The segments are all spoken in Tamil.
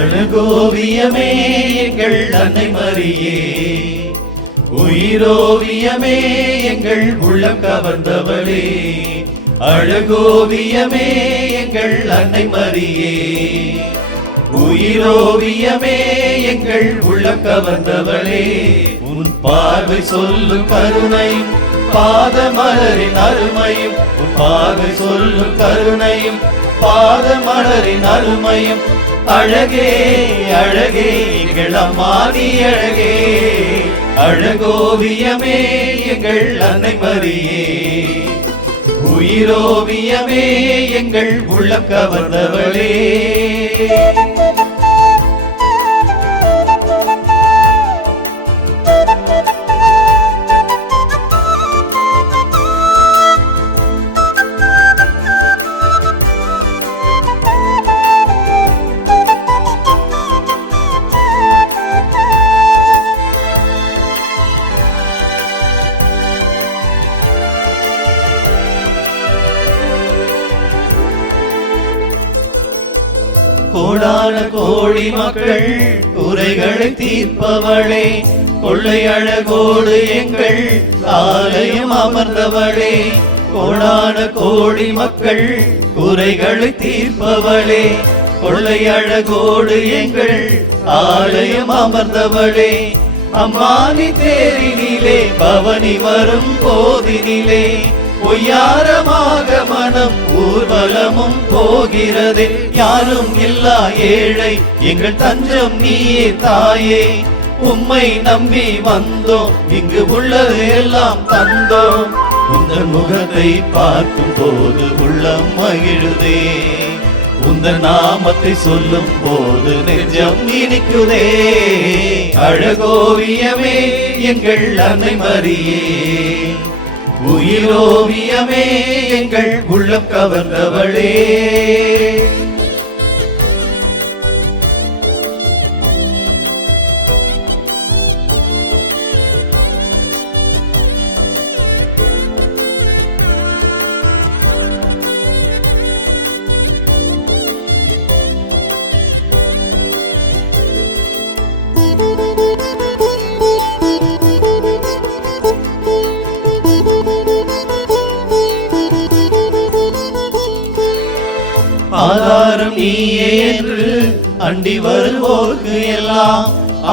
அழகோவியமே எங்கள் அன்னை மரியே, உயிரோவியமே எங்கள் உள்ளம் கவர்ந்தவளே. அழகோவியமே எங்கள் அன்னை மரியே, உயிரோவியமே எங்கள் உள்ளம் கவர்ந்தவளே. உன் பார்வை சொல்லும் கருணையும் பாதமலரின் அருமையும், உன் பார்வை சொல்லும் கருணையும் பாதமலரின் அருமையும். அழகே அழகே எங்கள் அம்மா நீ அழகே. அழகோவியமே எங்கள் அன்னை மரியே, உயிரோவியமே எங்கள் உள்ளம் கவர்ந்தவளே. கோடான கோடி மக்கள் குறைகளை தீர்ப்பவளே, கொள்ளை அழகோடு எங்கள் ஆலயம் அமர்ந்தவளே. கோடான கோடி மக்கள் குறைகளை தீர்ப்பவளே, கொள்ளை அழகோடு எங்கள் ஆலயம் அமர்ந்தவளே. அம்மானி தேரினிலே பவனி வரும் போதினிலே, பொய்யாரமாக மனம் ஊர்வலமும் போகிறது. யாரும் இல்லா ஏழை எங்கள் தஞ்சம் நீயே தாயே. உம்மை நம்பி வந்தோம், இங்கு உள்ளது எல்லாம் தந்தோம். உந்தன் முகத்தை பார்க்கும் போது உள்ளம் மகிழுதே, உந்தன் நாமத்தை சொல்லும் போது நெஞ்சம் இனிக்குதே. அழகோவியமே எங்கள் அன்னை மரியே, உயிரோவியமே எங்கள் உள்ளம் கவர்ந்தவளே. ஆதாரம் நீயே என்று அண்டி வருவோர்க்கு எல்லாம்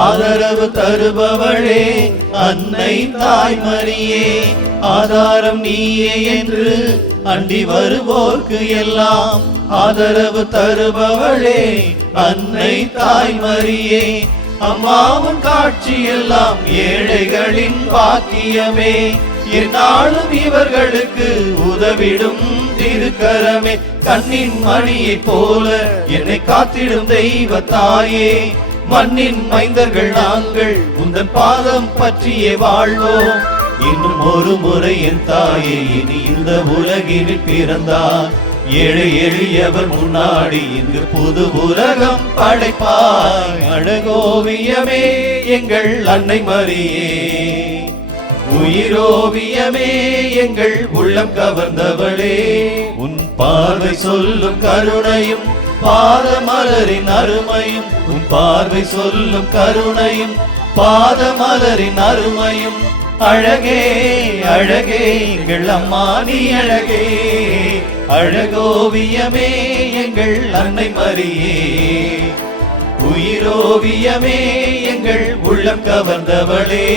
ஆதரவு தருபவளே அன்னை தாய் மரியே. ஆதாரம் நீயே என்று அண்டி வருவோர்க்கு எல்லாம் ஆதரவு தருபவளே அன்னை தாய் மரியே. அம்மாவும் காட்சி எல்லாம் ஏழைகளின் பாக்கியமே, என்னாலும் இவர்களுக்கு உதவிடும் திருக்கரமே. கண்ணின் மணியை போல என்னை காத்திடும் தெய்வ தாயே, மண்ணின் மைந்தர்கள் நாங்கள் உந்தன் பாதம் பற்றியே வாழ்வோம். இன்னும் ஒரு முறை என் தாயே இனி இந்த உலகில் பிறந்தார், ஏழை எளியவர் முன்னாடி இங்கு புது உலகம் படைப்பாய். அழகோவியமே எங்கள் அன்னை மரியே, உயிரோவியமே எங்கள் உள்ளம் கவர்ந்தவளே. உன் பார்வை சொல்லும் கருணையும் பாதமலரின் அருமையும், உன் பார்வை சொல்லும் கருணையும் பாதமலரின் அருமையும். அழகே அழகே எங்கள் அம்மா நீ அழகே. அழகோவியமே எங்கள் அன்னை மரியே, உயிரோவியமே எங்கள் உள்ளம் கவர்ந்தவளே.